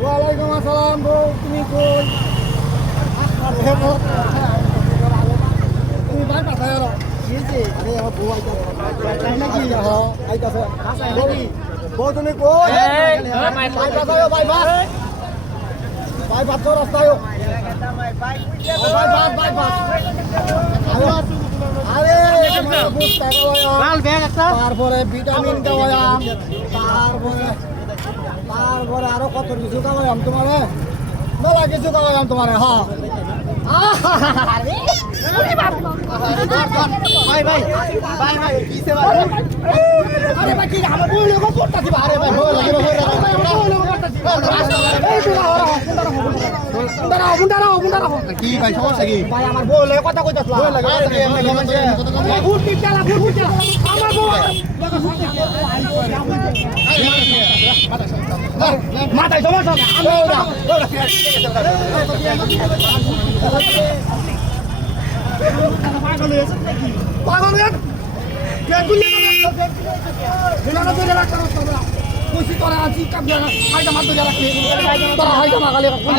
ওয়ালাইকুম আসসালাম বউ, তুমি কই? তুমি ভাই পাঠায় আরো আরে আমার বউ আইতাছে বউ তুমি কই? ভাই পাঠায় ভাই ভাত ভাই ভাত তো রাস্তায় ভাই ভাত ভাই ভাত আরে লাল ব্যাগ একটা তারপরে ভিটামিন খাওয়ায়াম তারপরে আরো কত কিছু খাওয়ায়াম তোমারে মেলা কিছু খাওয়ায়াম তোমারে হ্যাঁ ভাই ভাই ভাই ভাই কিসে ভাই আরে ভাই কি আমার বই লোক পড়তাছি আরে ভাই বই লাগে বই লাগে কি ভাই সমস্যা কি ভাই আমার বই লাগে কথা কইতাছ বই লাগে ভাই ঘুরতি চালা ঘুরতি চালা আমার বই মাথায় সমস্যা আমি পাগল কইছি তোরা আছি কাপ জানা হাইটা মারতে যা রাখলি তোরা হাইটা মাগালে কোন